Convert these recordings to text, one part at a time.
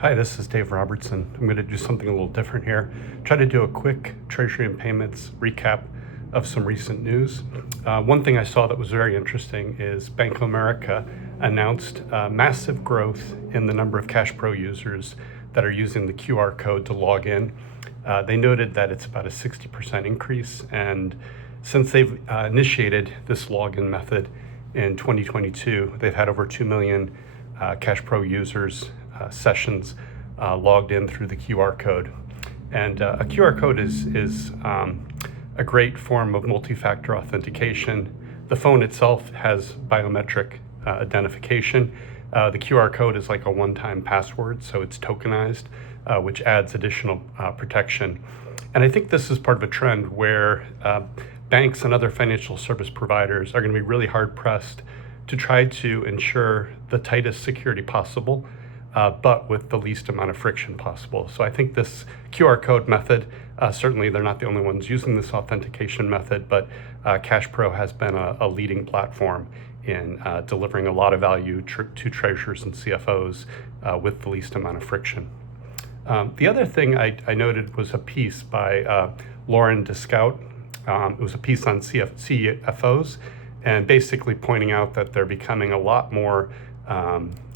Hi, this is Dave Robertson. I'm going to do something a little different here. Try to do a quick Treasury and Payments recap of some recent news. One thing I saw that was very interesting is Bank of America announced massive growth in the number of CashPro users that are using the QR code to log in. They noted that it's about a 60% increase, and since they've initiated this login method in 2022, they've had over 2 million CashPro users sessions logged in through the QR code. And a QR code is a great form of multi-factor authentication. The phone itself has biometric identification. The QR code is like a one-time password, so it's tokenized, which adds additional protection. And I think this is part of a trend where banks and other financial service providers are going to be really hard-pressed to try to ensure the tightest security possible, but with the least amount of friction possible. So I think this QR code method, certainly they're not the only ones using this authentication method, but CashPro has been a leading platform in delivering a lot of value to treasurers and CFOs with the least amount of friction. The other thing I noted was a piece by Lauren Discout. It was a piece on CFOs, and basically pointing out that they're becoming a lot more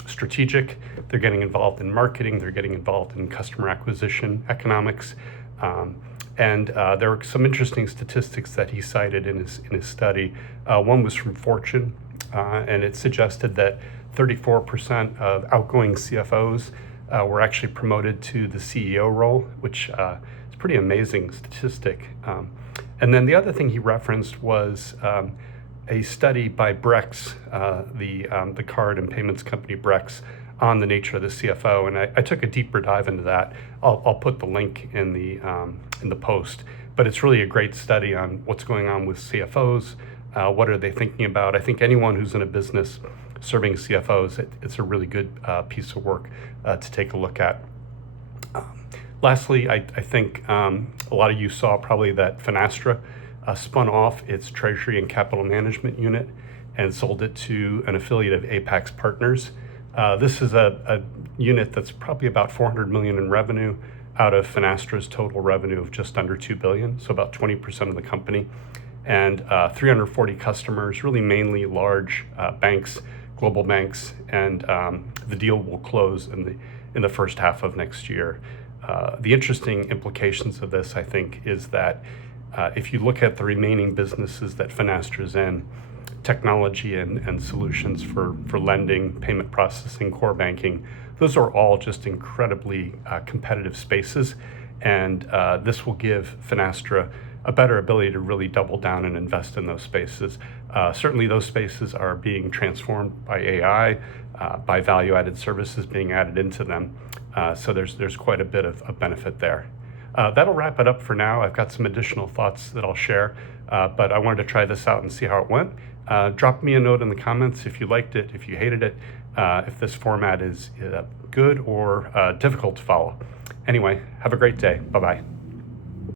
strategic. They're getting involved in marketing, they're getting involved in customer acquisition economics. And there were some interesting statistics that he cited in his study. One was from Fortune, and it suggested that 34% of outgoing CFOs were actually promoted to the CEO role, which is a pretty amazing statistic. And then the other thing he referenced was a study by Brex, the card and payments company Brex, on the nature of the CFO, and I took a deeper dive into that. I'll put the link in the post, but it's really a great study on what's going on with CFOs. What are they thinking about? I think anyone who's in a business serving CFOs, it's a really good piece of work to take a look at. Lastly, I think a lot of you saw probably that Finastra spun off its Treasury and Capital Management unit and sold it to an affiliate of Apex Partners. This is a unit that's probably about $400 million in revenue out of Finastra's total revenue of just under $2 billion, so about 20% of the company, and 340 customers, really mainly large banks, global banks, and the deal will close in the first half of next year. The interesting implications of this, I think, is that if you look at the remaining businesses that Finastra's in, technology and solutions for lending, payment processing, core banking, those are all just incredibly competitive spaces. And this will give Finastra a better ability to really double down and invest in those spaces. Certainly those spaces are being transformed by AI, by value-added services being added into them. So there's quite a bit of benefit there. That'll wrap it up for now. I've got some additional thoughts that I'll share, but I wanted to try this out and see how it went. Drop me a note in the comments if you liked it, if you hated it, if this format is good or difficult to follow. Anyway, have a great day. Bye-bye.